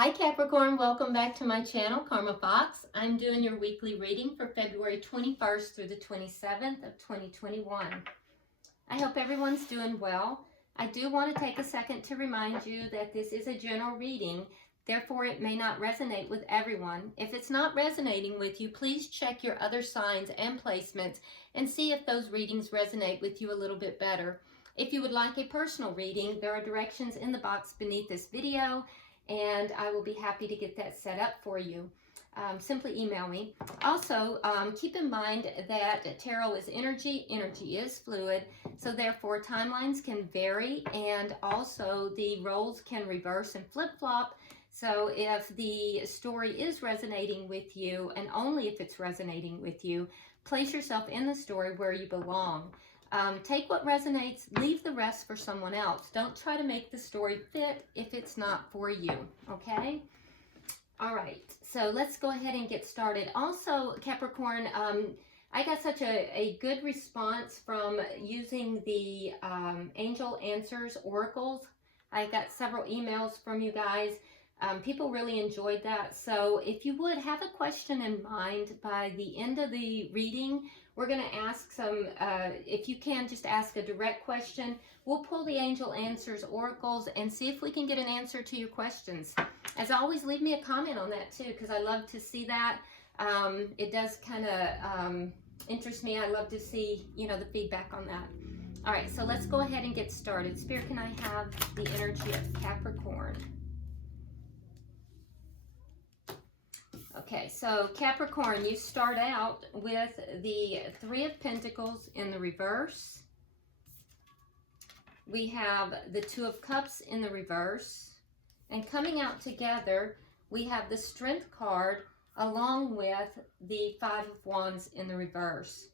Hi Capricorn, welcome back to my channel, Karma Fox. I'm doing your weekly reading for February 21st through the 27th of 2021. I hope everyone's doing well. I do want to take a second to remind you that this is a general reading, therefore it may not resonate with everyone. If it's not resonating with you, please check your other signs and placements and see if those readings resonate with you a little bit better. If you would like a personal reading, there are directions in the box beneath this video, and I will be happy to get that set up for you. Simply email me. Also, keep in mind that tarot is energy is fluid, so therefore timelines can vary, and also the roles can reverse and flip-flop. So if the story is resonating with you, and only if it's resonating with you, place yourself in the story where you belong. Take what resonates, leave the rest for someone else. Don't try to make the story fit if it's not for you, okay? All right, so let's go ahead and get started. Also, Capricorn, I got such a good response from using the Angel Answers Oracles. I got several emails from you guys. People really enjoyed that. So if you would have a question in mind by the end of the reading, we're going to ask some, if you can, just ask a direct question. We'll pull the Angel Answers Oracles and see if we can get an answer to your questions. As always, leave me a comment on that too, because I love to see that. It does kind of interest me. I love to see, the feedback on that. All right, so let's go ahead and get started. Spirit, can I have the energy of Capricorn? Okay, so Capricorn, you start out with the Three of Pentacles in the reverse. We have the Two of Cups in the reverse. And coming out together, we have the Strength card along with the Five of Wands in the reverse.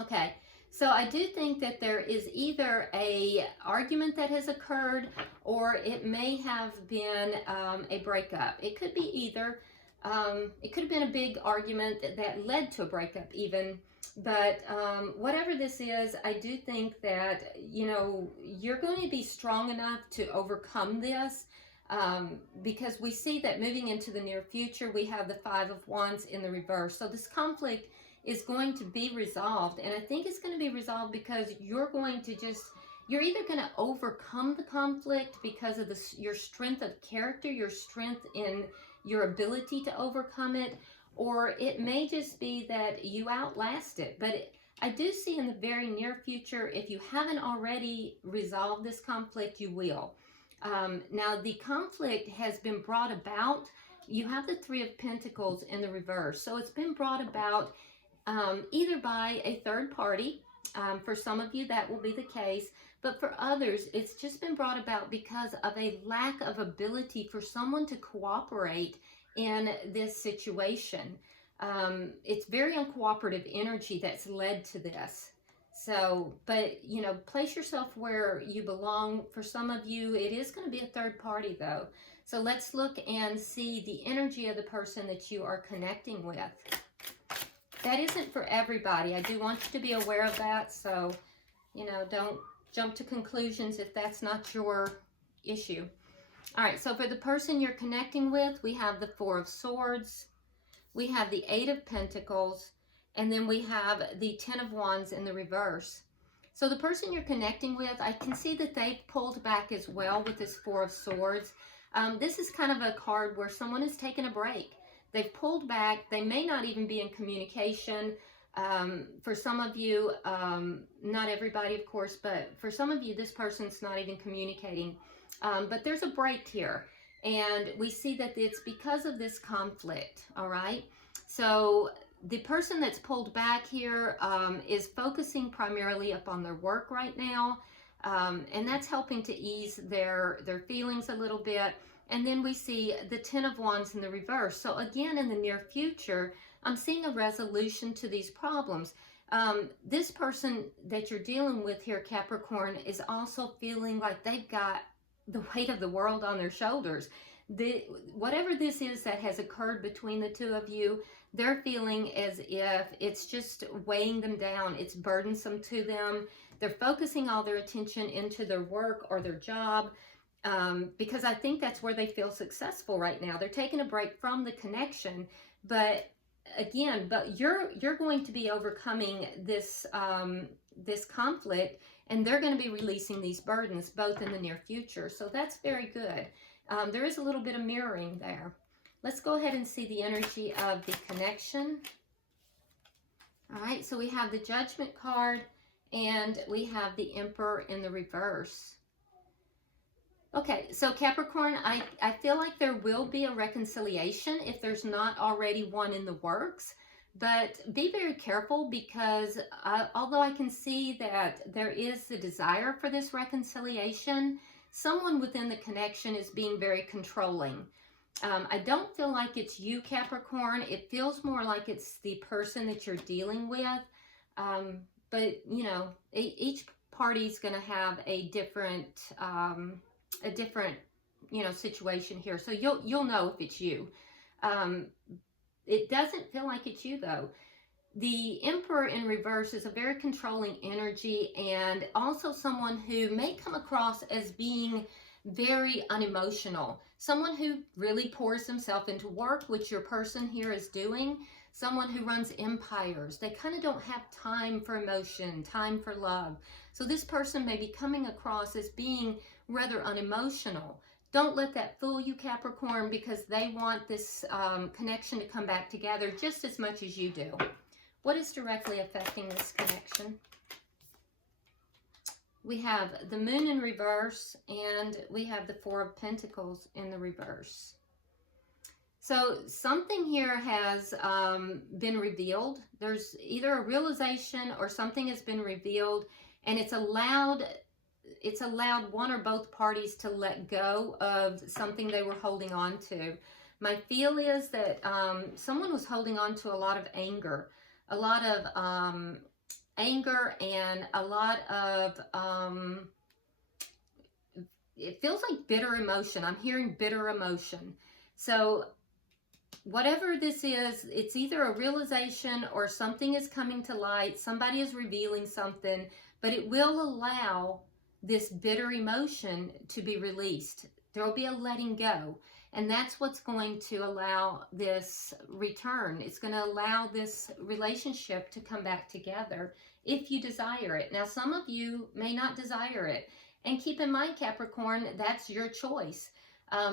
Okay, so I do think that there is either a argument that has occurred, or it may have been a breakup. It could be either. It could have been a big argument that led to a breakup even, but whatever this is, I do think that, you're going to be strong enough to overcome this, because we see that moving into the near future, we have the Five of Wands in the reverse. So this conflict is going to be resolved, and I think it's going to be resolved because you're going to you're either going to overcome the conflict because of your strength of character, your strength in your ability to overcome it, or it may just be that you outlast it. But I do see in the very near future, if you haven't already resolved this conflict, you will. Now, the conflict has been brought about. You have the Three of Pentacles in the reverse. So it's been brought about either by a third party. For some of you, that will be the case. But for others, it's just been brought about because of a lack of ability for someone to cooperate in this situation. It's very uncooperative energy that's led to this. So, but, place yourself where you belong. For some of you, it is going to be a third party, though. So let's look and see the energy of the person that you are connecting with. That isn't for everybody. I do want you to be aware of that. So, don't jump to conclusions if that's not your issue. All right, so for the person you're connecting with, we have the Four of Swords, we have the Eight of Pentacles, and then we have the Ten of Wands in the reverse. So the person you're connecting with, I can see that they've pulled back as well with this Four of Swords. This is kind of a card where someone has taken a break. They've pulled back. They may not even be in communication. For some of you, not everybody, of course, but for some of you, this person's not even communicating. But there's a break here. And we see that it's because of this conflict, all right? So the person that's pulled back here is focusing primarily upon their work right now. And that's helping to ease their feelings a little bit. And then we see the Ten of Wands in the reverse. So again, in the near future, I'm seeing a resolution to these problems. This person that you're dealing with here, Capricorn, is also feeling like they've got the weight of the world on their shoulders. Whatever this is that has occurred between the two of you, they're feeling as if it's just weighing them down. It's burdensome to them. They're focusing all their attention into their work or their job. because I think that's where they feel successful right now. They're taking a break from the connection, but again, you're going to be overcoming this this conflict, and they're going to be releasing these burdens both in the near future. So that's very good. There is a little bit of mirroring there. Let's go ahead and see the energy of the connection. All right, so we have the Judgment card, and we have the Emperor in the reverse. Okay, so Capricorn, I feel like there will be a reconciliation if there's not already one in the works. But be very careful, because although I can see that there is the desire for this reconciliation, someone within the connection is being very controlling. I don't feel like it's you, Capricorn. It feels more like it's the person that you're dealing with. But, you know, each party's going to have a different, you know, situation here. So you'll know if it's you. It doesn't feel like it's you, though. The Emperor in reverse is a very controlling energy, and also someone who may come across as being very unemotional. Someone who really pours himself into work, which your person here is doing. Someone who runs empires. They kind of don't have time for emotion, time for love. So this person may be coming across as being rather unemotional. Don't let that fool you, Capricorn, because they want this connection to come back together just as much as you do. What is directly affecting this connection? We have the Moon in reverse, and we have the Four of Pentacles in the reverse. So something here has been revealed. There's either a realization or something has been revealed, and it's allowed one or both parties to let go of something they were holding on to. My feel is that someone was holding on to a lot of anger, and a lot of, it feels like bitter emotion. I'm hearing bitter emotion. So whatever this is, it's either a realization or something is coming to light. Somebody is revealing something, but it will allow this bitter emotion to be released. There will be a letting go, and that's what's going to allow this return. It's going to allow this relationship to come back together if you desire it. Now, some of you may not desire it, and keep in mind, Capricorn, that's your choice.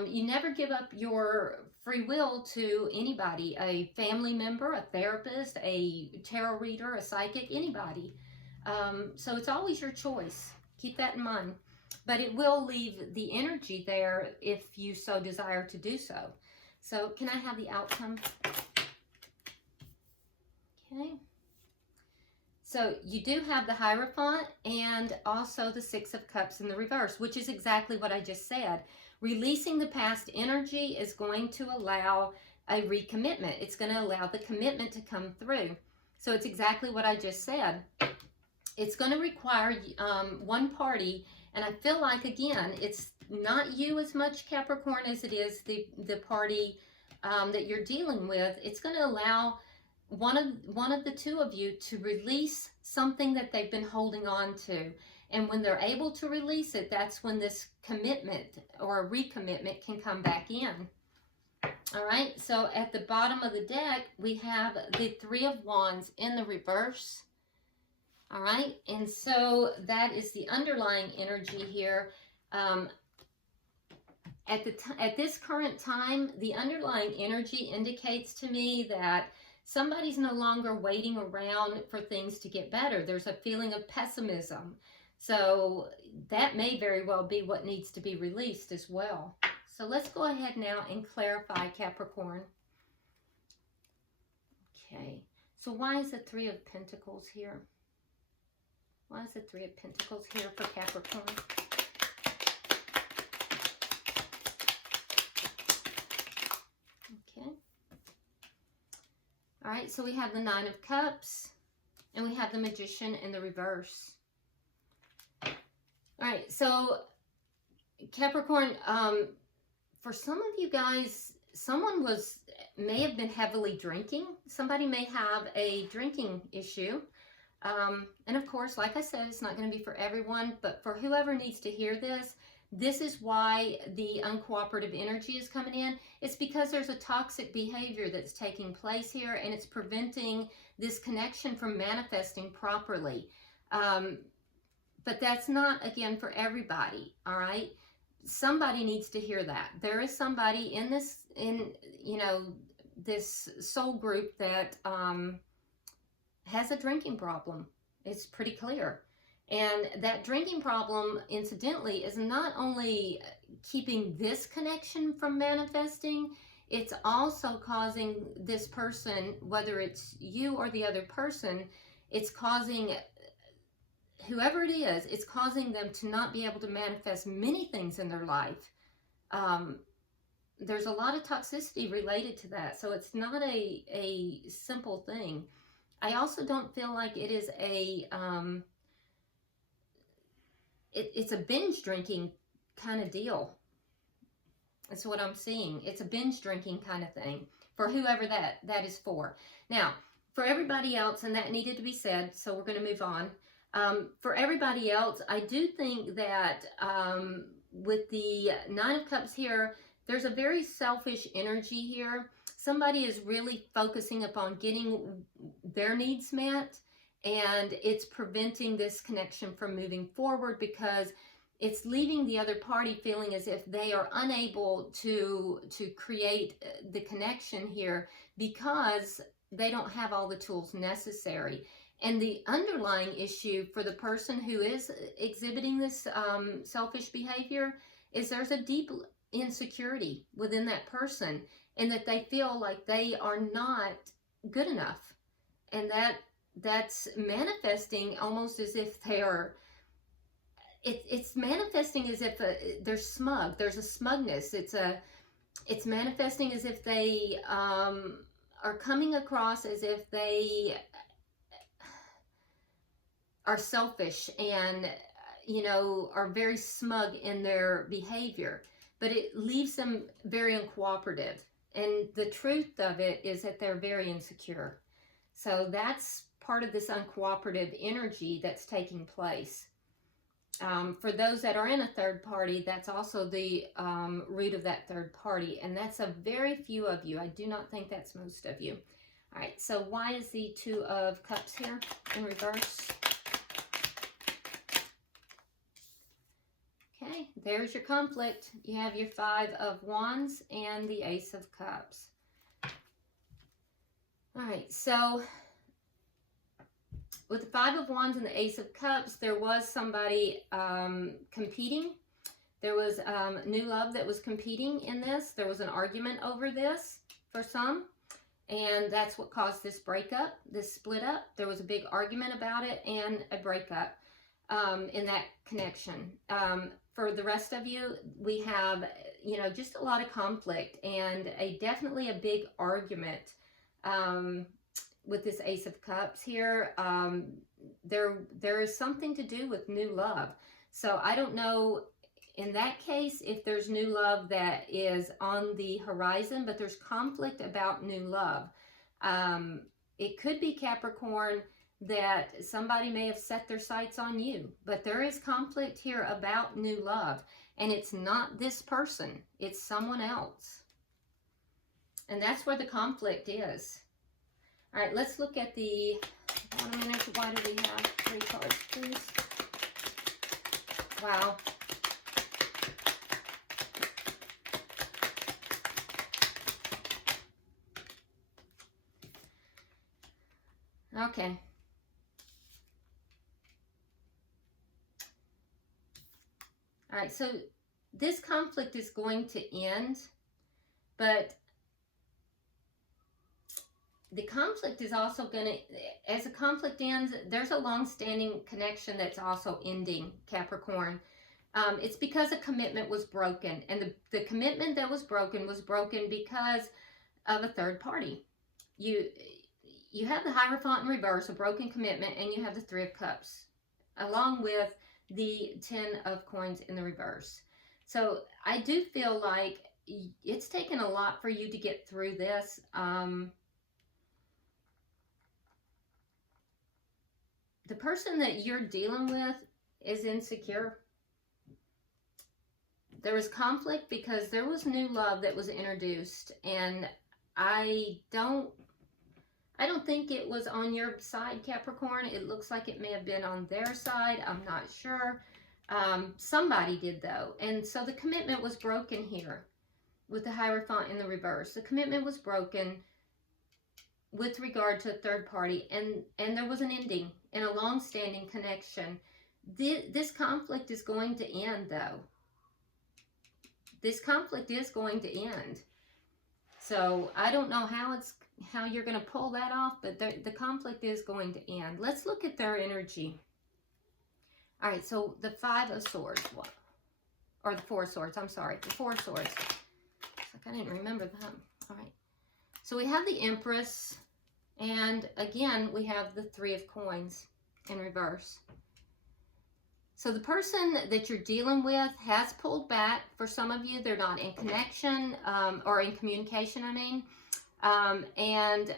You never give up your free will to anybody, a family member, a therapist, a tarot reader, a psychic, anybody. So it's always your choice. Keep that in mind. But it will leave the energy there if you so desire to do so. So can I have the outcome? Okay. So you do have the Hierophant and also the Six of Cups in the reverse, which is exactly what I just said. Releasing the past energy is going to allow a recommitment. It's going to allow the commitment to come through. So it's exactly what I just said. It's going to require one party, and I feel like, again, it's not you as much, Capricorn, as it is the party that you're dealing with. It's going to allow one of the two of you to release something that they've been holding on to. And when they're able to release it, that's when this commitment or a recommitment can come back in. All right, so at the bottom of the deck, we have the Three of Wands in the reverse. All right, and so that is the underlying energy here. At this current time, the underlying energy indicates to me that somebody's no longer waiting around for things to get better. There's a feeling of pessimism. So that may very well be what needs to be released as well. So let's go ahead now and clarify, Capricorn. Okay, so why is the Three of Pentacles here? Why is the Three of Pentacles here for Capricorn? Okay. All right, so we have the Nine of Cups, and we have the Magician in the reverse. All right, so Capricorn, for some of you guys, someone may have been heavily drinking. Somebody may have a drinking issue. And of course, like I said, it's not going to be for everyone, but for whoever needs to hear this, This is why the uncooperative energy is coming in. It's because there's a toxic behavior that's taking place here, and it's preventing this connection from manifesting properly. But that's not, again, for everybody, all right? Somebody needs to hear that. There is somebody in this, this soul group that has a drinking problem. It's pretty clear. And that drinking problem, incidentally, is not only keeping this connection from manifesting, it's also causing this person, whether it's you or the other person, it's causing whoever it is, it's causing them to not be able to manifest many things in their life. There's a lot of toxicity related to that, so it's not a simple thing. I also don't feel like it is it's a binge drinking kind of deal. That's what I'm seeing. It's a binge drinking kind of thing for whoever that is for. Now, for everybody else, and that needed to be said, so we're going to move on. For everybody else, I do think that with the Nine of Cups here, there's a very selfish energy here. Somebody is really focusing upon getting their needs met, and it's preventing this connection from moving forward because it's leaving the other party feeling as if they are unable to create the connection here because they don't have all the tools necessary. And the underlying issue for the person who is exhibiting this selfish behavior is there's a deep insecurity within that person, and that they feel like they are not good enough. And that's manifesting almost as if they are, it's manifesting as if they're smug. There's a smugness. It's manifesting as if they are coming across as if they are selfish and, are very smug in their behavior. But it leaves them very uncooperative. And the truth of it is that they're very insecure. So that's part of this uncooperative energy that's taking place. For those that are in a third party, that's also the root of that third party. And that's a very few of you. I do not think that's most of you. All right, so why is the Two of Cups here in reverse? Okay, there's your conflict. You have your Five of Wands and the Ace of Cups. All right, so with the Five of Wands and the Ace of Cups, there was somebody competing. There was new love that was competing in this. There was an argument over this for some, and that's what caused this breakup, this split up. There was a big argument about it and a breakup in that connection. For the rest of you, we have, just a lot of conflict and definitely a big argument with this Ace of Cups here. There is something to do with new love. So I don't know in that case if there's new love that is on the horizon, but there's conflict about new love. It could be, Capricorn, that somebody may have set their sights on you, but there is conflict here about new love, and it's not this person, it's someone else. And that's where the conflict is. All right, let's look at the, hold on a minute, why do we have 3 cards, please? Wow. Okay. All right, so this conflict is going to end, but the conflict is also going to, as the conflict ends, there's a long-standing connection that's also ending, Capricorn. It's because a commitment was broken, and the commitment that was broken because of a third party. You have the Hierophant in reverse, a broken commitment, and you have the Three of Cups, along with the 10 of Coins in the reverse. So I do feel like it's taken a lot for you to get through this. The person that you're dealing with is insecure. There was conflict because there was new love that was introduced, and I don't think it was on your side, Capricorn. It looks like it may have been on their side. I'm not sure. Somebody did, though. And so the commitment was broken here with the Hierophant in the reverse. The commitment was broken with regard to a third party, and there was an ending in a long-standing connection. This conflict is going to end, though. This conflict is going to end. So I don't know how you're going to pull that off, but the conflict is going to end. Let's look at their energy. All right, so the Five of Swords, or the Four of Swords, I'm sorry, the Four of Swords. It's like I didn't remember that. All right, so we have the Empress, and again, we have the Three of Coins in reverse. So the person that you're dealing with has pulled back. For some of you, they're not in connection, or in communication, I mean. And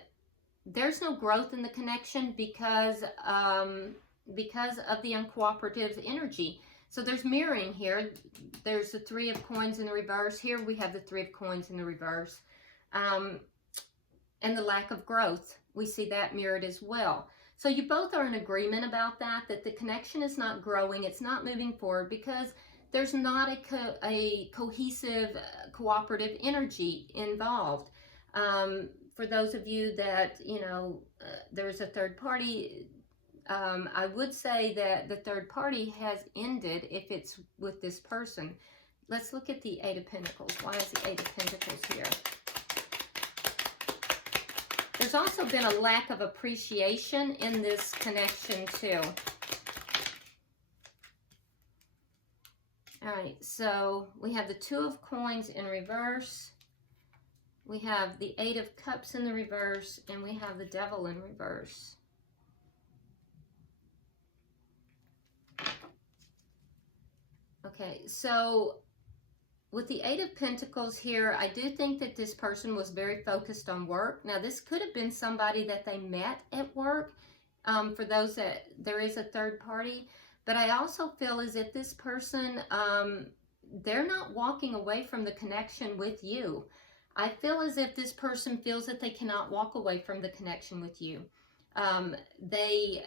there's no growth in the connection because of the uncooperative energy. So there's mirroring here. There's the Three of Coins in the reverse. Here we have the Three of Coins in the reverse. And the lack of growth. We see that mirrored as well. So you both are in agreement about that the connection is not growing, it's not moving forward because there's not a cohesive, cooperative energy involved. For those of you that, you know, there's a third party, I would say that the third party has ended if it's with this person. Let's look at the Eight of Pentacles. Why is the Eight of Pentacles here? There's also been a lack of appreciation in this connection too. All right, so we have the Two of Coins in reverse. We have the Eight of Cups in the reverse, and we have the Devil in reverse. Okay, so with the Eight of Pentacles here, I do think that this person was very focused on work. Now, this could have been somebody that they met at work, for those that there is a third party. But I also feel as if this person, they're not walking away from the connection with you. I feel as if this person feels that they cannot walk away from the connection with you. They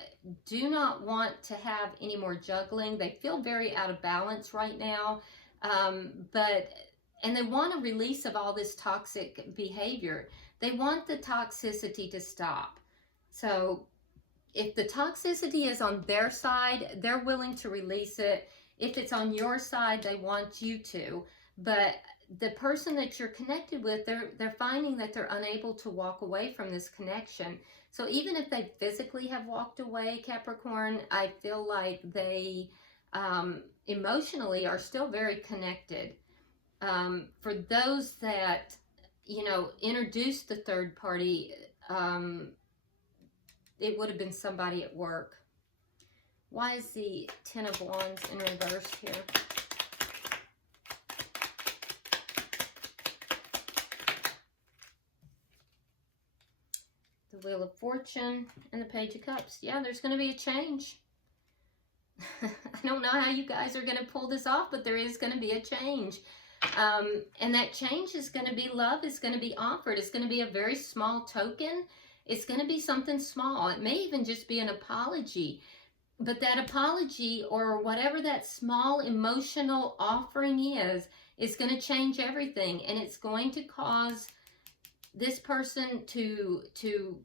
do not want to have any more juggling. They feel very out of balance right now. And they want a release of all this toxic behavior. They want the toxicity to stop. So if the toxicity is on their side, they're willing to release it. If it's on your side, they want you to. But the person that you're connected with, they're finding that they're unable to walk away from this connection. So even if they physically have walked away, Capricorn, I feel like they emotionally are still very connected. For those that, you know, introduced the third party, it would have been somebody at work. Why is the Ten of Wands in reverse here? The Wheel of Fortune and the Page of Cups. Yeah, there's going to be a change. I don't know how you guys are going to pull this off, but there is going to be a change. And that change is going to be love. It's going to be offered. It's going to be a very small token. It's going to be something small. It may even just be an apology. But that apology, or whatever that small emotional offering is going to change everything. And it's going to cause this person to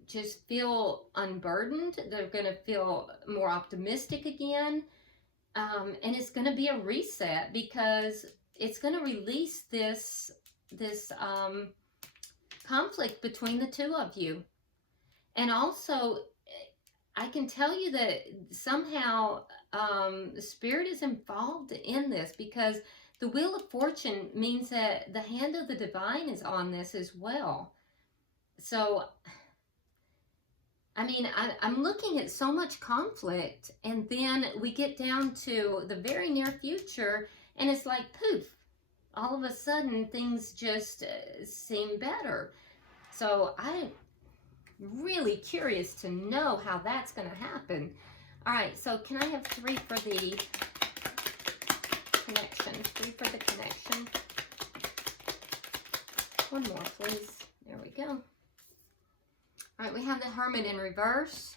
just feel unburdened. They're going to feel more optimistic again. And it's going to be a reset, because it's going to release this conflict between the two of you. And also, I can tell you that somehow the Spirit is involved in this, because the Wheel of Fortune means that the hand of the divine is on this as well. So, I mean, I'm looking at so much conflict, and then we get down to the very near future, and it's like, poof, all of a sudden things just seem better. So I'm really curious to know how that's going to happen. All right, so can I have 3 for the connection. 3 for the connection. One more, please. There we go. All right, we have the Hermit in reverse.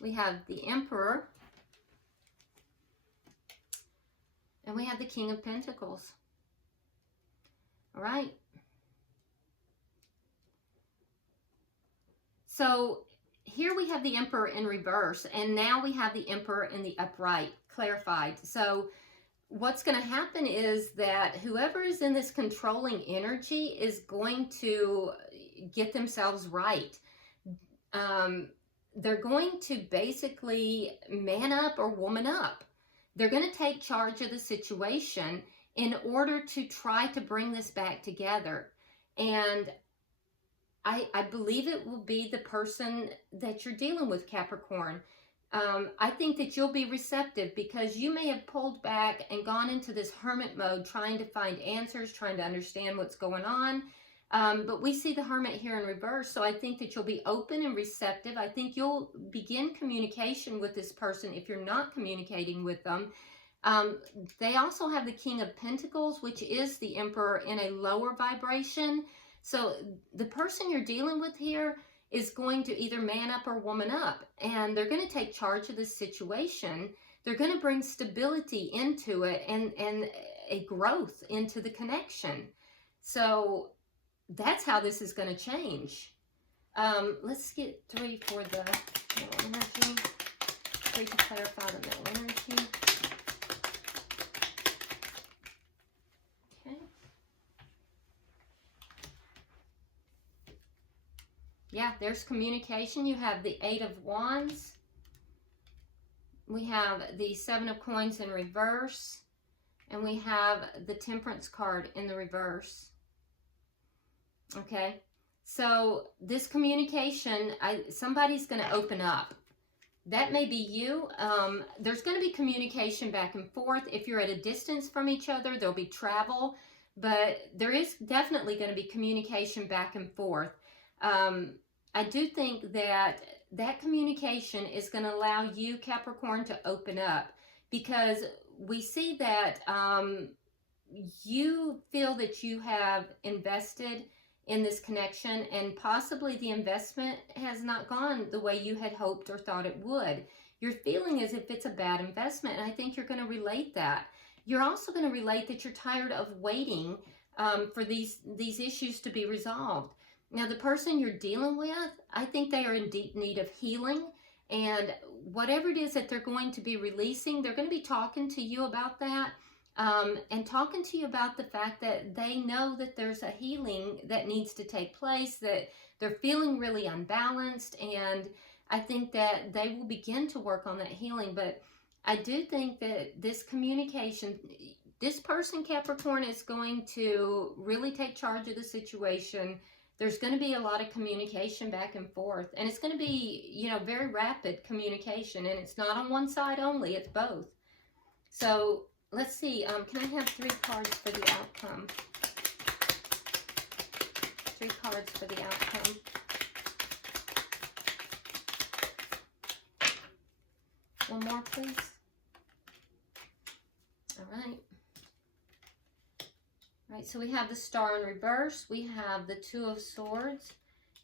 We have the Emperor. And we have the King of Pentacles. All right. So here we have the Emperor in reverse, and now we have the Emperor in the upright, clarified. So what's going to happen is that whoever is in this controlling energy is going to get themselves right. They're going to basically man up or woman up. They're going to take charge of the situation in order to try to bring this back together. And I believe it will be the person that you're dealing with, Capricorn. I think that you'll be receptive because you may have pulled back and gone into this hermit mode, trying to find answers, trying to understand what's going on. But we see the Hermit here in reverse, so I think that you'll be open and receptive. I think you'll begin communication with this person if you're not communicating with them. They also have the King of Pentacles, which is the Emperor in a lower vibration. So the person you're dealing with here is going to either man up or woman up, and they're going to take charge of this situation. They're going to bring stability into it and a growth into the connection. So that's how this is going to change. Let's get 3 for the male energy. 3 to clarify the male energy. Okay. Yeah, there's communication. You have the 8 of Wands. We have the 7 of Coins in reverse. And we have the Temperance card in the reverse. Okay, so this communication, somebody's going to open up. That may be you. There's going to be communication back and forth. If you're at a distance from each other, there'll be travel, but there is definitely going to be communication back and forth. I do think that that communication is going to allow you, Capricorn, to open up, because we see that you feel that you have invested in this connection, and possibly the investment has not gone the way you had hoped or thought it would. You're feeling as if it's a bad investment, and I think you're going to relate that. You're also going to relate that you're tired of waiting for these issues to be resolved. Now, the person you're dealing with, I think they are in deep need of healing, and whatever it is that they're going to be releasing, they're going to be talking to you about that. And talking to you about the fact that they know that there's a healing that needs to take place, that they're feeling really unbalanced, and I think that they will begin to work on that healing. But I do think that this communication, this person, Capricorn, is going to really take charge of the situation. There's going to be a lot of communication back and forth, and it's going to be, you know, very rapid communication, and it's not on one side only, it's both. So let's see, can I have 3 cards for the outcome? 3 cards for the outcome. One more, please. All right. All right, so we have the Star in reverse. We have the 2 of Swords.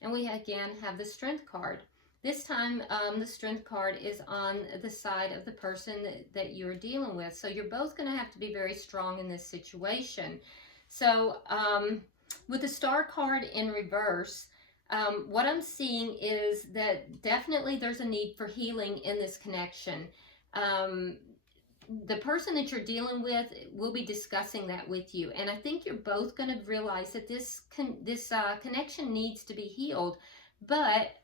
And we, again, have the Strength card. This time, the Strength card is on the side of the person that you're dealing with. So you're both going to have to be very strong in this situation. So with the Star card in reverse, what I'm seeing is that definitely there's a need for healing in this connection. The person that you're dealing with will be discussing that with you. And I think you're both going to realize that this connection needs to be healed. But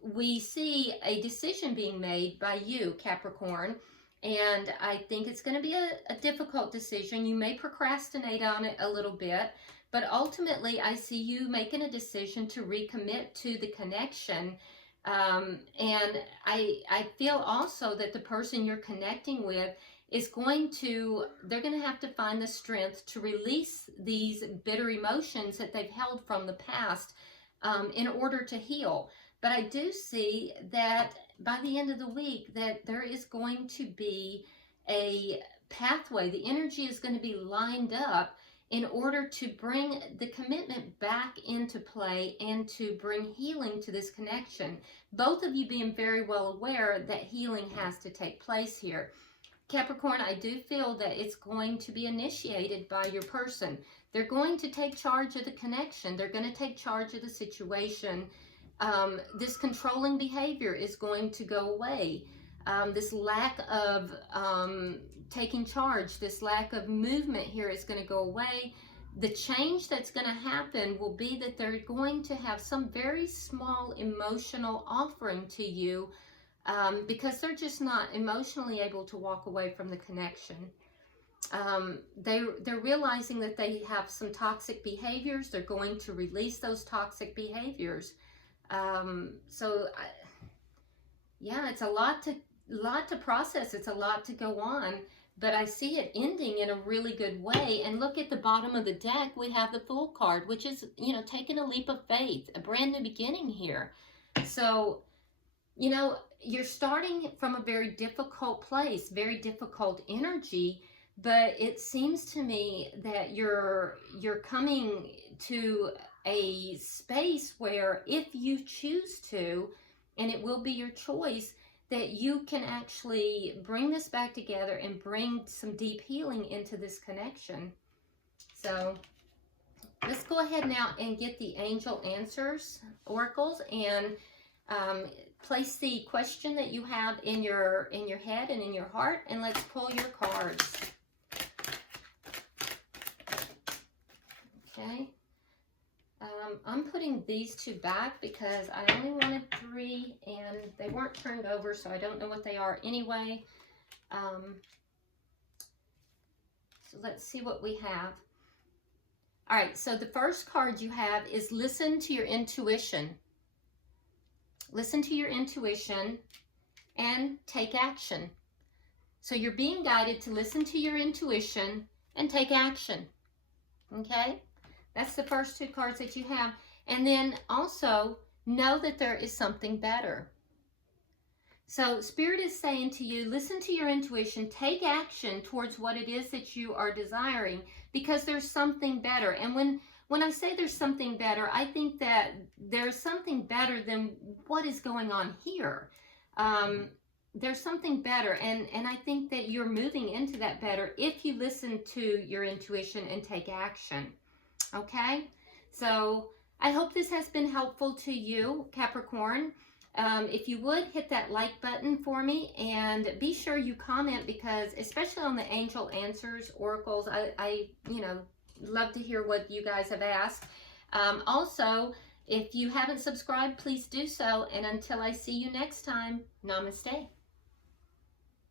we see a decision being made by you, Capricorn, and I think it's going to be a difficult decision. You may procrastinate on it a little bit, but ultimately I see you making a decision to recommit to the connection. And I feel also that the person you're connecting with is they're going to have to find the strength to release these bitter emotions that they've held from the past in order to heal. But I do see that by the end of the week that there is going to be a pathway, the energy is going to be lined up in order to bring the commitment back into play and to bring healing to this connection. Both of you being very well aware that healing has to take place here. Capricorn, I do feel that it's going to be initiated by your person. They're going to take charge of the connection. They're going to take charge of the situation. This controlling behavior is going to go away. This lack of taking charge, this lack of movement here is going to go away. The change that's going to happen will be that they're going to have some very small emotional offering to you because they're just not emotionally able to walk away from the connection. They're realizing that they have some toxic behaviors. They're going to release those toxic behaviors. Yeah, it's a lot to process. It's a lot to go on, but I see it ending in a really good way. And look at the bottom of the deck, we have the Fool card, which is, you know, taking a leap of faith, a brand new beginning here. So, you know, you're starting from a very difficult place, very difficult energy, but it seems to me that you're coming to a space where if you choose to, and it will be your choice, that you can actually bring this back together and bring some deep healing into this connection. So let's go ahead now and get the angel answers, oracles, and place the question that you have in your head and in your heart, and let's pull your cards. Okay. I'm putting these two back because I only wanted 3 and they weren't turned over, so I don't know what they are anyway. So let's see what we have. All right, so the first card you have is listen to your intuition. Listen to your intuition and take action. So you're being guided to listen to your intuition and take action. Okay? That's the first 2 cards that you have. And then also know that there is something better. So Spirit is saying to you, listen to your intuition, take action towards what it is that you are desiring, because there's something better. And when I say there's something better, I think that there's something better than what is going on here. There's something better, and I think that you're moving into that better if you listen to your intuition and take action. Okay, so I hope this has been helpful to you, Capricorn. If you would, hit that like button for me, and be sure you comment, because especially on the angel answers, oracles, I you know, love to hear what you guys have asked. Also, if you haven't subscribed, please do so, and until I see you next time, namaste.